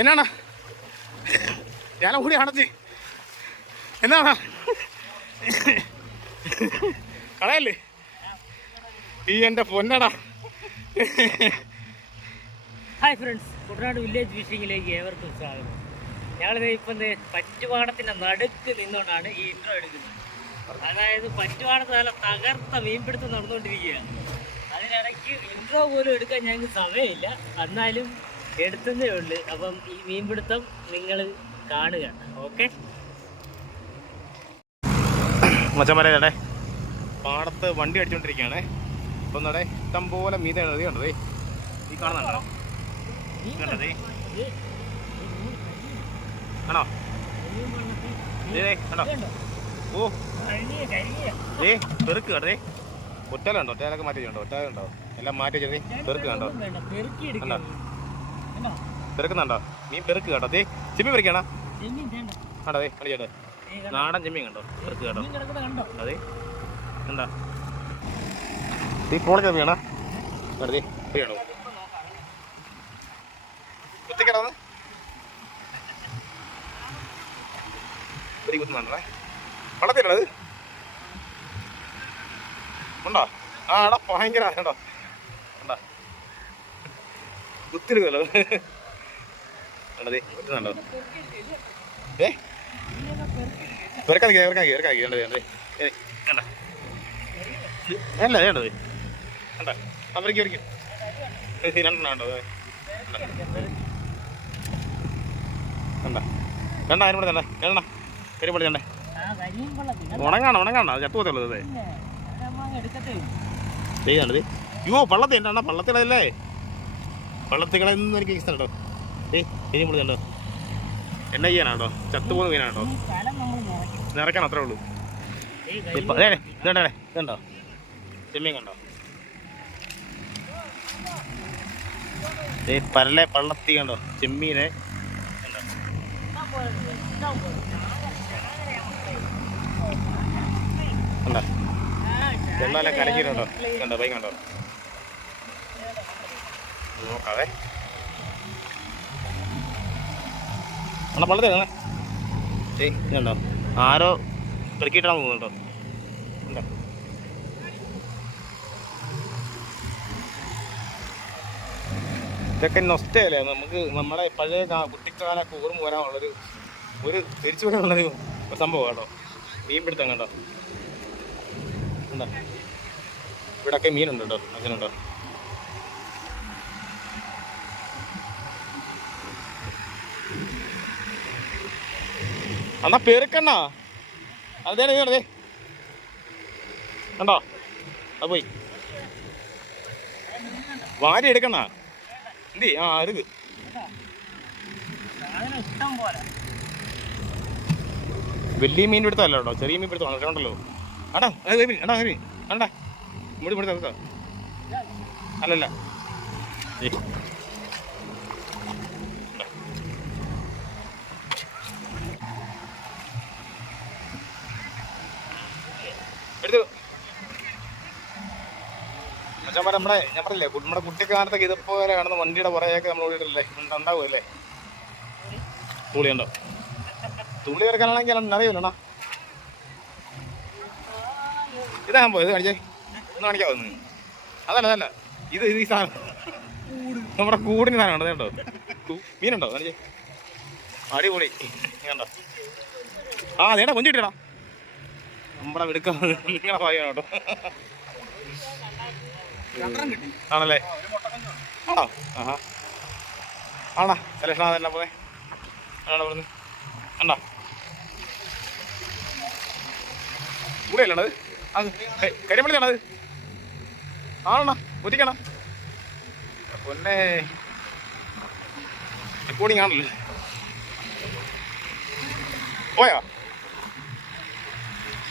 എന്നാണ്? ഞാൻ കൂടി അടച്ച്. എന്നാണ് കളയല്ലേ? ഈ എന്റെ പൊന്നടാ. ഹായ് ഫ്രണ്ട്സ് കുട്ടനാട് വില്ലേജ് ഫിഷിങ്ങിലേക്ക് ഏവർക്കും സ്വാഗതം. ഞങ്ങളിത് ഇപ്പം പറ്റുപാടത്തിന്റെ നടുക്ക് നിന്നുകൊണ്ടാണ് ഈ ഇൻട്രോ എടുക്കുന്നത്. അതായത് പറ്റുപാടത്ത് നല്ല തകർത്ത മീൻപിടുത്തം നടന്നുകൊണ്ടിരിക്കുകയാണ്. അതിനിടയ്ക്ക് ഇൻട്രോ പോലും എടുക്കാൻ ഞങ്ങൾക്ക് സമയമില്ല. എന്നാലും എടുത്തതേ ഉള്ളു. അപ്പം ഈ മീൻപിടുത്തം നിങ്ങൾ കാണുക. ഓക്കെ? മച്ചമരേ പാടത്ത് വണ്ടി അടിച്ചോണ്ടിരിക്കുകയാണ് അപ്പം നടേ ഇഷ്ടം പോലെ മീത കണ്ടതേ ഈ കാണുന്നുണ്ടോ? കണ്ടതേ ആണോ? കണ്ടോ? ഓ. ഏ പെറുക്ക് കണ്ടേ ഒറ്റലുണ്ടോ ഒറ്റലൊക്കെ മാറ്റി ഉണ്ടോ ഒറ്റലുണ്ടോ എല്ലാം മാറ്റി ചെറിയ പെറുക്ക് കണ്ടോ? പെറുക്കി കണ്ടോ? പെറുക്കുന്നുണ്ടോ? മീൻ പെറുക്ക് കേട്ടോ. ദേ ചിമ്മി പെറുക്കണ ചെമ്മീൻ വേണ്ട. ആടോ ദേ കളിച്ചോട്ടെ? നാടൻ ചെമ്മീൻ കണ്ടോ? പെറുക്ക് കേട്ടോ. അതെ എന്താ ഈ പോണ ചെമ്മീണ വെറുതെ ചെയ്യണോ കുത്തിക്കടന്ന് ഒരു കുത്തുന്നുണ്ടേ പടത്തില്ലത് ഉണ്ടോ? ആ എടാ ഭയങ്കര കേട്ടോ കുത്തിരുന്നല്ലോ ഉണങ്ങാണോ ഏ കണ്ട? അല്ല അതെ ചത്തു പോത്തുള്ളത് അതമ്മ എടുക്കത്തേ ഉള്ളൂ. ചെയ്താണത് പള്ളത്തിളല്ലേ പള്ളത്തികളെന്നും എനിക്ക് ഇഷ്ടം കേട്ടോ ഏയ് ഇനി കൂടെ കണ്ടോ? എണ്ണ ചെയ്യാനാണോ? ചത്തുപോകുന്ന മീനാണോ? ഈ നിറയ്ക്കണം അത്രേ ഉള്ളൂ. ഈ ഇപ്പൊ അതേ ഇതുണ്ടോ ചെമ്മീൻ കണ്ടോ? ഏ പരലെ പള്ളത്തി കണ്ടോ? ചെമ്മീനെ കണ്ടോ? വെള്ളമെല്ലാം കലക്കിയിട്ടുണ്ടോ? കണ്ടോ പൈ കണ്ടോ? നോക്കാവേ അണ്ണാ പള്ളത്തി കാണേ ഏയ് ഇതുണ്ടോ? ആരോ പെറുക്കിയിട്ടാണ് പോകുന്നുണ്ടോ ഉണ്ടോ ഇതൊക്കെ നൊസ്റ്റയല്ലേ നമുക്ക് നമ്മളെ പഴയ കുട്ടിക്കാലൊക്കെ ഓർമ്മ വരാനുള്ളൊരു ഒരു തിരിച്ചു വരാനുള്ളൊരു സംഭവം കേട്ടോ. മീൻ പിടുത്തം കണ്ടോ? ഉണ്ടോ ഇവിടൊക്കെ മീനുണ്ട് കേട്ടോ. അങ്ങനുണ്ടോ അന്നാ പെരുക്കണ്ണ? അതേ അതെ കണ്ടോ? അത് പോയി. വാരി എടുക്കണ എന്തി? ആ അരുത്. വലിയ മീൻ പിടുത്തമല്ല കേട്ടോ ചെറിയ മീൻ പിടുത്തമാണ് ഉണ്ടല്ലോ അടാ അതെ അടാ കണ്ടാ? മുടി പിടുത്ത അല്ലല്ല. ഏയ്. ഇതാ. എടുത്തു നമ്മുടെ പറഞ്ഞില്ലേ കു- നമ്മുടെ കുട്ടിക്കാലത്തൊക്കെ ഇതുപോലെ കാണുന്ന വണ്ടിയുടെ പുറകെയൊക്കെ നമ്മൾ ഓടിയിട്ടില്ലേ? ഉണ്ടാവുമല്ലേ തുളി ഉണ്ടോ? തുള്ളി ഇറക്കാനാണെങ്കിൽ അറിയില്ലണ്ണ ഇതാ പോയത് കാണിച്ചേ. ഒന്ന് കാണിക്കാവോ അതല്ല അതല്ല. ഇത് ഇത് ഈ സാധനം. നമ്മുടെ കൂടിന് സാധനം കേട്ടോ മീനുണ്ടോ? കാണിച്ചേ. അടിപൊളി. കണ്ടോ? ആ അതേടാ കൊഞ്ചിട്ടാ നമ്മുടെ വെടുക്ക നിങ്ങളെ ഭാഗ്യമാണ് കേട്ടോ. ആണല്ലേ? ആണോ ആഹാ. ആണോ സെലക്ഷൻ അതെല്ലാം പോയെ ആണോ ഇവിടുന്ന്? കണ്ടോ? കൂടെയല്ലണത് അത് കരിമളിയാണത് ആണോ ഒറ്റിക്കണം പൊന്നെ. റെക്കോർഡിങ് ആണല്ലേ? പോയാ?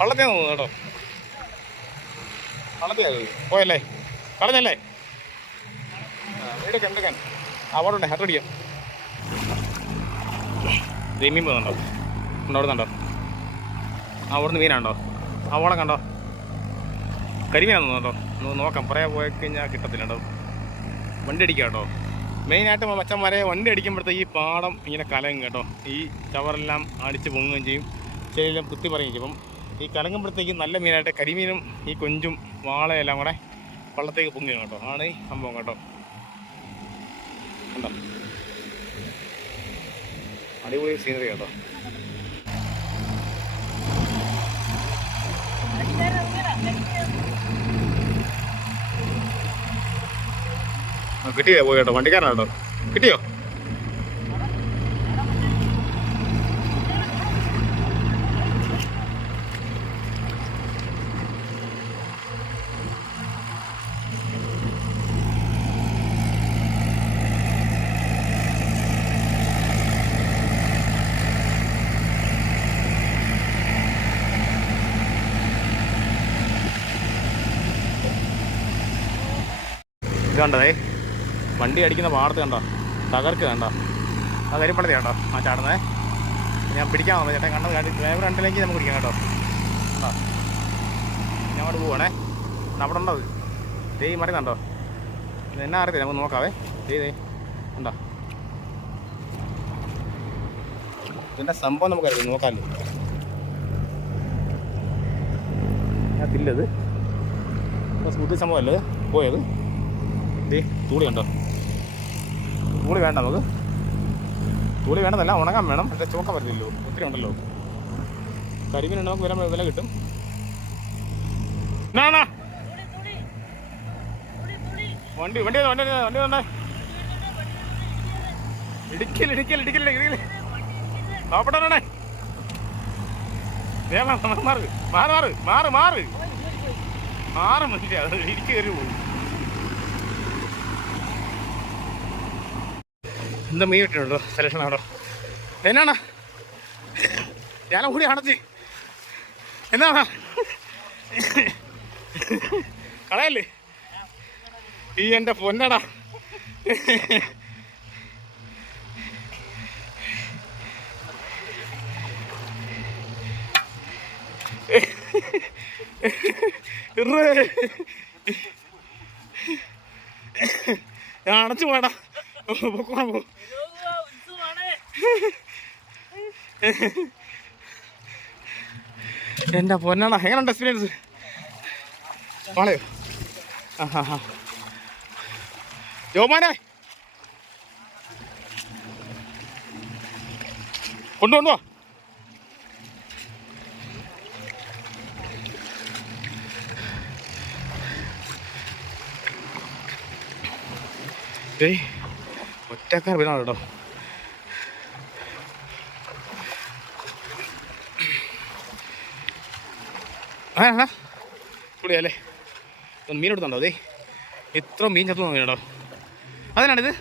വള്ളത്തേ തോന്നുന്നു കേട്ടോ. വള്ളത്തേ പോയല്ലേ? കളഞ്ഞല്ലേ? ആ എടുക്കാൻ എടുക്കാൻ അവിടെ ഉണ്ട്. ഹട്ടടിക്കാം മീൻ പോകുന്നുണ്ടോ ഉണ്ടോ അവിടെ കണ്ടോ? അവിടുന്ന് മീനാണ്ടോ അവളെ കണ്ടോ? കരിമീനാണെന്ന് ഒന്ന് നോക്കാം. പറയാൻ പോയി കഴിഞ്ഞാൽ കിട്ടത്തില്ല കേട്ടോ. വണ്ടി അടിക്കാം കേട്ടോ. മെയിനായിട്ട് മച്ചന്മാരെ വണ്ടി അടിക്കുമ്പോഴത്തേക്ക് ഈ പാടം ഇങ്ങനെ കലങ്ങും കേട്ടോ. ഈ ചവറെല്ലാം അടിച്ച് പൊങ്ങുകയും ചെയ്യും. ചെടിയെല്ലാം കുത്തി പറയുകയും ചെയ്യും. ഈ കലങ്ങുമ്പോഴത്തേക്ക് നല്ല മീനായിട്ട് കരിമീനും ഈ കൊഞ്ചും വാളയെല്ലാം കൂടെ വള്ളത്തേക്ക് പൊങ്ങി കേട്ടോ. ആണ് ഈ സംഭവം കേട്ടോ. കണ്ടോ? അടിപൊളി സീനറി കേട്ടോ. കിട്ടിയോ? പോയി കേട്ടോ. വണ്ടിക്കാരനാട്ടോ കിട്ടിയോ? കണ്ടതേ വണ്ടി അടിക്കുന്ന പാടത്ത് കണ്ടോ? തകർക്ക് കണ്ടോ? ആ കരിപ്പള്ളത്തി കണ്ടോ? ആ ചാടുന്നേ ഞാൻ പിടിക്കാൻ വന്നു ചേട്ടൻ കണ്ടത് കണ്ടി ഡ്രൈവർ കണ്ടില്ലെങ്കിൽ നമുക്ക് പിടിക്കാം കേട്ടോ. ആ. ഞാൻ അങ്ങോട്ട് പോവാണേ. അവിടെ ഉണ്ടോ ദേ മറിയുന്നുണ്ടോ എന്നാ അറിയത്തില്ല നമുക്ക് നോക്കാവേ. ദേ ദേ. ഉണ്ടോ ഇതിന്റെ സംഭവം നമുക്കറിയാം. നോക്കാമല്ലോ. അതില്ലത് ബുദ്ധി സംഭവമല്ലേ പോയത് ദേ തൂളി ഉണ്ടോ തൂളി വേണ്ട നമുക്ക് തൂളി വേണ്ടതല്ല ഉണങ്ങാൻ വേണം പക്ഷേ ചോക്ക പറ്റില്ലല്ലോ ഒത്തിരി ഉണ്ടല്ലോ കരിമീൻ നമുക്ക് വില വില കിട്ടും. വണ്ടി വണ്ടി വണ്ടി വണ്ടി വണ്ടി ഇടിക്കൽ ഇടിക്കൽ ഇടിക്കൽ ഇടിക്കൽ നോക്കട്ടെ മാറ് മാറ് മാറ് മാറ് മാറ് മാറ് മനുഷ്യ ഇടിക്ക് കയറി പോകും എന്താ മീൻ കിട്ടിയുണ്ടോ സെലക്ഷൻ ആണോ എന്നാണ്? ഞാൻ കൂടി അണച്ചി എന്നാണ്? കളയല്ലേ? ഈ എന്റെ പൊന്നടാ. ഞാൻ അടച്ചു പോടാ പൊക്കോണം പോ എന്റെ പൊന്നാടാ എങ്ങനെയുണ്ട് എക്സ്പീരിയൻസ് വളയോ ആ. ഹാ ഹാ ജോമാനെ. കൊണ്ടുവന്നു. ഏയ്. ഒറ്റക്കാർ പിന്നെ കേട്ടോ ആ പുളിയല്ലേ മീൻ എടുത്തുണ്ടോ അതെ എത്ര മീൻ ചത്തു നോക്കിയോ അതിനാണിത്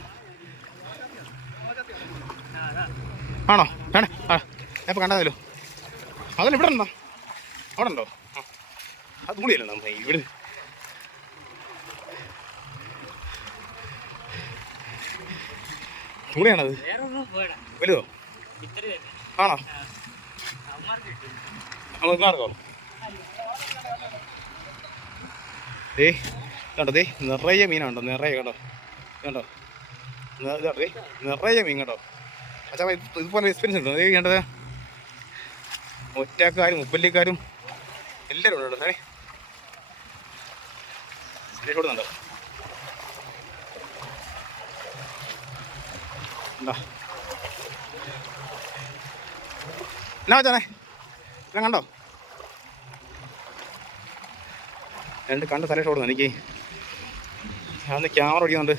ആണോ? വേണേ ആ ഞാൻ ഇപ്പോൾ കണ്ടതല്ലോ. അതല്ല ഇവിടെ ഉണ്ടോ? അവിടെ ഉണ്ടോ? അത് പുളിയല്ലേ നമ്മ ഇവിടെ. വേണ്ട വലുതോ? ആണോ? അമ്മമാർക്ക് കിട്ടും നമുക്ക് നടക്കോ ദേ കണ്ടോ ദേ നിറയെ മീനുണ്ടോ നിറയെ കേട്ടോ കണ്ടോ. ഇതാ നിറയെ മീൻ കേട്ടോ അച്ഛാ ഇത് ഇതുപോലെ എക്സ്പീരിയൻസ് ഉണ്ടോ? ദേ കണ്ടത് ഒറ്റക്കാരും മുപ്പല്ലിക്കാരും എല്ലാവരും ഉണ്ട് കേട്ടോ സാറേ. കൊടുക്കുന്നുണ്ടോ എന്നാ വെച്ചാണേ എല്ലാം കണ്ടോ? രണ്ട് കണ്ട സ്ഥലം ഓടുന്നു. എനിക്ക് അന്ന് ക്യാമറ ഓടിക്കുന്നുണ്ട്.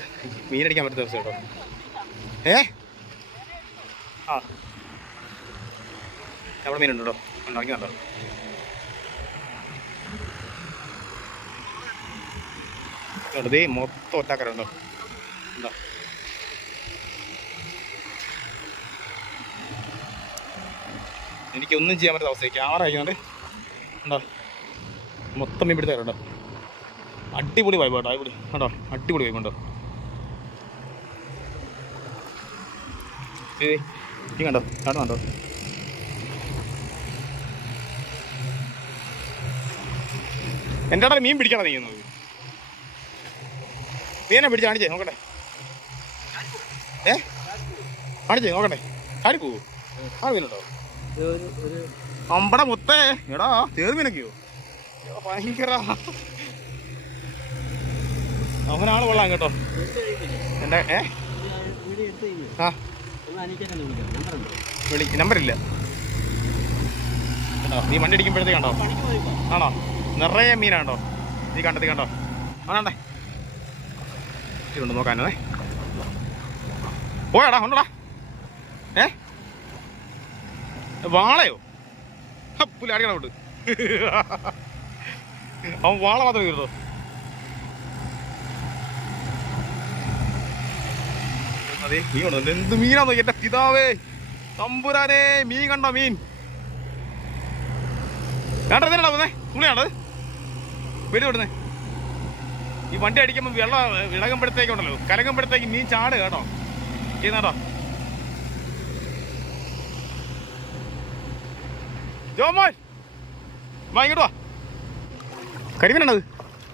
മീനടിക്കാൻ പറ്റുന്ന ദിവസം കേട്ടോ. ഏ? ആ. അവിടെ മീനുണ്ട് കേട്ടോ ഉണ്ടാക്കുന്നുണ്ടോ വെറുതെ മൊത്തം ഒറ്റാക്കരുണ്ടോ എന്താ എനിക്കൊന്നും ചെയ്യാൻ പറ്റാത്ത അവസ്ഥ ക്യാമറ അയക്കുന്നുണ്ട് ഉണ്ടോ മൊത്തം മീൻ പിടുത്തം കേട്ടോ അടിപൊളി വൈബ് കേട്ടോ അടിപൊളി. കേട്ടോ അടിപൊളി വൈബ് ഉണ്ടോ? കണ്ടോ ഈ കണ്ടോ? കാണുന്നുണ്ടോ എന്റെ അവിടെ മീൻ പിടിക്കണം നീ നീ എന്നെ പിടിച്ച് കാണിച്ചേ നോക്കട്ടെ. ഏ? കാണിച്ചേ നോക്കട്ടെ. കാടി പോവോ? ആ മീനുണ്ടോ അമ്പട മുത്തേ. എടാ ചേർമീനൊക്കെയോ എടാ, ഭയങ്കര. അവനാണ് കൊള്ളാം കേട്ടോ. എന്റെ ഏ? ആ. നമ്പറില്ല. നീ വണ്ടി അടിക്കുമ്പോഴത്തേക്ക് കണ്ടോ? ആണോ? നിറയെ മീനാണ്ടോ നീ കണ്ടത് കണ്ടോ? ആണേ ഇതുണ്ട് നോക്കാനേ. പോയാടാ ഉണ്ടോടാ? ഏ? വാളയോ? അടിക്കണം അവൻ വാള മാത്രം കീറോ അതെ മീൻ കൊണ്ടു എന്ത് മീനാന്നോ എന്റെ പിതാവേ തമ്പുരാനേ മീൻ കണ്ടോ മീൻ? വേണ്ട എന്തിനാ പോന്നെ? തുള്ളിയാണത് വരും ഇവിടുന്ന്. ഈ വണ്ടി അടിക്കുമ്പോൾ വെള്ളം ഇളകുമ്പോഴത്തേക്കുണ്ടല്ലോ കലകുമ്പോഴത്തേക്ക് മീൻ ചാട് കേട്ടോ. ചെയ്യുന്നോ ജോമോൻ വാ ഇങ്ങോട്ട് വാ. കരിമീനാണത്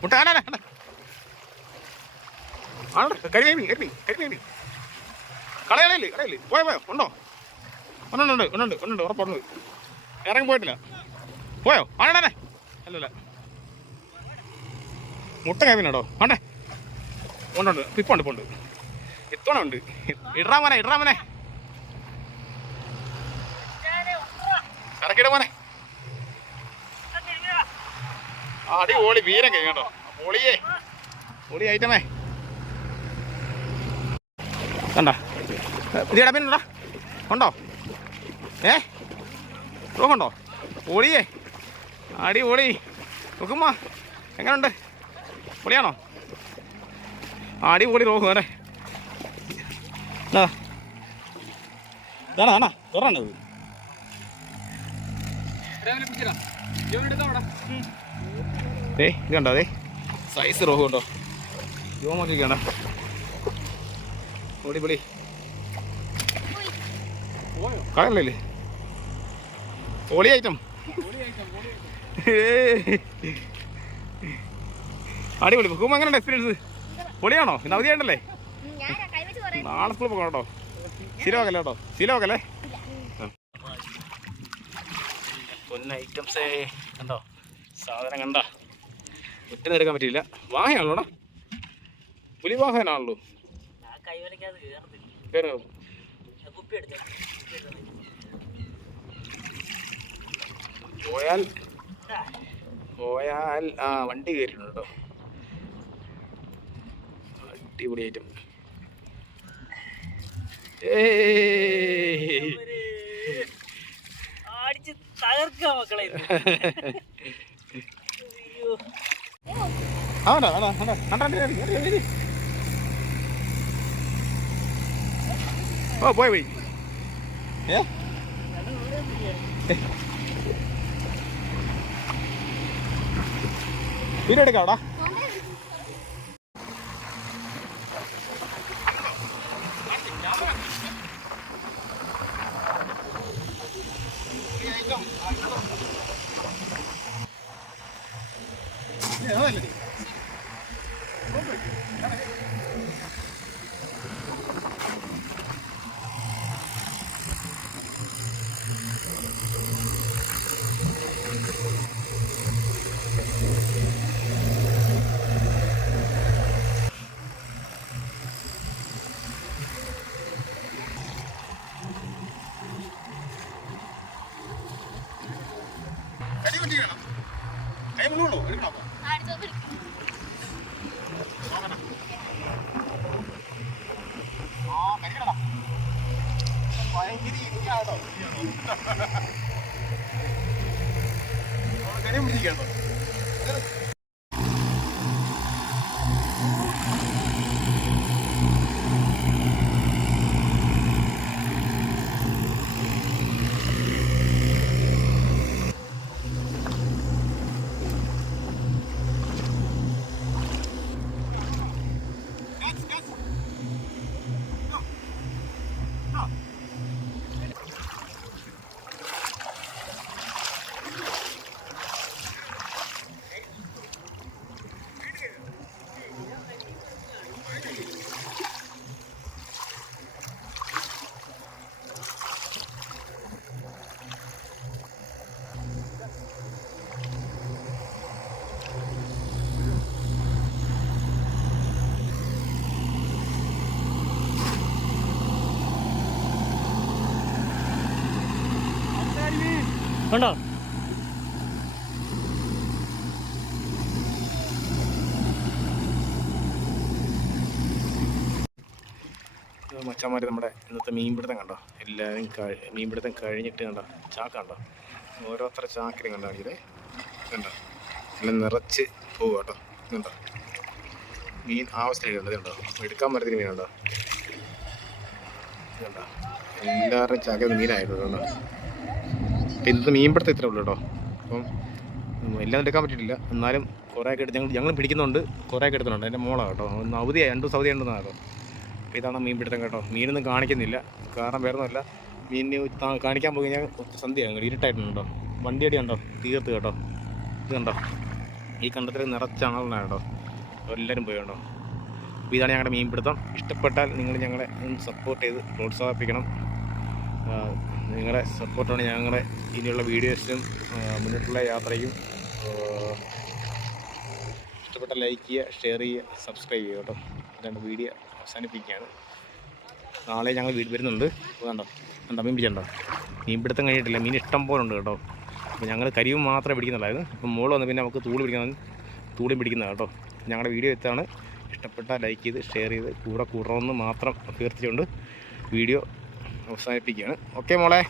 മുട്ട ആണാ ആണോ കരിമീൻ കരിമീൻ കരിമീൻ. കളയല്ലേ പോയോ പോയോ ഉണ്ടോ? ഒന്നുണ്ട് ഉണ്ട് ഒന്നുണ്ട് ഒന്നുണ്ട് ഉറപ്പുണ്ട് ഇറങ്ങി പോയിട്ടില്ല. പോയോ? ആണേ അല്ലല്ല. മുട്ട കരിമീനാടോ ആണ്ടേ ഉണ്ടുണ്ട് ഇപ്പുണ്ട് ഇപ്പുണ്ട് എത്തോണം ഉണ്ട്. ഇടാ മോനെ ഇടാ അടി ഓളി വീരം കേട്ടോ ഓളിയേ ഓളി ഐറ്റമേ. കണ്ടോ? പുതിയ ഡബിനുണ്ടോ ഉണ്ടോ ഏ? റോഹുണ്ടോ ഓളിയേ അടി ഓളി നോക്കുമ്പോ എങ്ങനെയുണ്ട് പൊളിയാണോ? ഓളി റോഹു അല്ലേ ഇതാണോ? തുറന്നത് ഏ ഇത് കണ്ടോ അതെ സൈസ് റോഹു ഉണ്ടോ? യോമൊക്കെ കണ്ടോ? പൊളി പൊളി. കാണല്ലേ പൊളി ഐറ്റം അടിപൊളി. കുമ്പ എങ്ങനെയുണ്ട് എക്സ്പീരിയൻസ് പൊളിയാണോ? ഇന്ന് കുറേ നാളെ സ്കൂളിൽ പോകണം കേട്ടോ. ശീലമാക്കല്ലേ കേട്ടോ? ശീലമാക്കല്ലേ പൊന്ന ഐറ്റംസേ കണ്ടോ? സാധനം കണ്ട? ഒറ്റന്ന് എടുക്കാൻ പറ്റിയില്ല. വാഹനാണല്ലോടാ പുലി വാഹനാണല്ലോ കയറി പോയാൽ പോയാൽ ആ വണ്ടി കയറിയിട്ടുണ്ട് കേട്ടോ. അടിപൊളി ഐറ്റം ഏയ്. അടിച്ച് തകർക്കുക മക്കളെ കണ്ടാ കയറി കയറി കയറി ഓ പോയി പോയി. ഏ? അത് ഇവിടെ ഭയങ്കര ഇരിക്കാണോ കരി പിടിച്ചിരിക്കട്ടോ കണ്ടോ? മച്ചാമാര് നമ്മുടെ ഇന്നത്തെ മീൻപിടുത്തം കണ്ടോ? എല്ലാവരും മീൻപിടുത്തം കഴിഞ്ഞിട്ട് കണ്ടോ? ചാക്ക കണ്ടോ? ഓരോരുത്തർ ചാക്കിലും കണ്ടോ? ഇത് കണ്ടോ? എല്ലാം നിറച്ച് പോവുക കേട്ടോ. കണ്ടോ മീൻ കണ്ടത് കണ്ടോ? എടുക്കാൻ മരത്തിന് മീനുണ്ടോ? കണ്ടോ എല്ലാവരുടെയും ചാക്കിൽ മീനായിരുന്നു കണ്ടോ? അപ്പം ഇന്നത്തെ മീൻപിടുത്തം ഇത്രേ ഉള്ളൂ കേട്ടോ. അപ്പം എല്ലാം എടുക്കാൻ പറ്റിയിട്ടില്ല. എന്നാലും കുറേ ഒക്കെ എടുത്ത് ഞങ്ങൾ പിടിക്കുന്നുണ്ട്. കുറേ ഒക്കെ എടുത്തിട്ടുണ്ട്. എന്റെ മോളാണ് കേട്ടോ. ഒന്ന് അവധിയാണ് രണ്ടു ദിവസം അവധി ഉണ്ടെന്നാണ് കേട്ടോ. അപ്പോൾ ഇതാണ് മീൻ പിടുത്തം കേട്ടോ. മീനൊന്നും കാണിക്കുന്നില്ല. കാരണം വേറെ ഒന്നുമല്ല മീനിന് കാണിക്കാൻ പോയി കഴിഞ്ഞാൽ കുറച്ച് സന്ധ്യയാണ് ഇരുട്ടായിട്ടുണ്ടോ വണ്ടി വണ്ടിയടി കണ്ടോ? തീർത്ത് കേട്ടോ. ഇത് കണ്ടോ? ഈ കണ്ടത്തിൽ നിറച്ച ആളാണ് കേട്ടോ. എല്ലാവരും പോയി കേട്ടോ അപ്പോൾ ഇതാണ് ഞങ്ങളുടെ മീൻപിടുത്തം. ഇഷ്ടപ്പെട്ടാൽ നിങ്ങൾ ഞങ്ങളെ സപ്പോർട്ട് ചെയ്ത് പ്രോത്സാഹിപ്പിക്കണം. നിങ്ങളുടെ സപ്പോർട്ടാണ് ഞങ്ങളുടെ ഇനിയുള്ള വീഡിയോസിനും മുന്നോട്ടുള്ള യാത്രയും ഇഷ്ടപ്പെട്ട ലൈക്ക് ചെയ്യുക ഷെയർ ചെയ്യുക സബ്സ്ക്രൈബ് ചെയ്യുക കേട്ടോ. ഇതാണ് വീഡിയോ അവസാനിപ്പിക്കുകയാണ്. നാളെ ഞങ്ങൾ വീട് വരുന്നുണ്ട്. കണ്ടോ? കണ്ടോ? മീൻ പിടിച്ചോ മീൻ പിടുത്തം കഴിഞ്ഞിട്ടില്ല. മീൻ ഇഷ്ടം പോലെ ഉണ്ട് കേട്ടോ. അപ്പോൾ ഞങ്ങൾ കരിവും മാത്രമേ പിടിക്കുന്നുള്ളായിരുന്നു. അപ്പം മോൾ വന്ന് പിന്നെ നമുക്ക് തൂളി പിടിക്കണം തൂളിയും പിടിക്കുന്നത് കേട്ടോ. ഞങ്ങളുടെ വീഡിയോ എത്താണ് ഇഷ്ടപ്പെട്ട ലൈക്ക് ചെയ്ത് ഷെയർ ചെയ്ത് കൂടെ കൂടണമെന്ന് മാത്രം അഭ്യർത്ഥിച്ചുകൊണ്ട് വീഡിയോ അവസാനിപ്പിക്കുകയാണ്. ഓക്കെ മോളെ.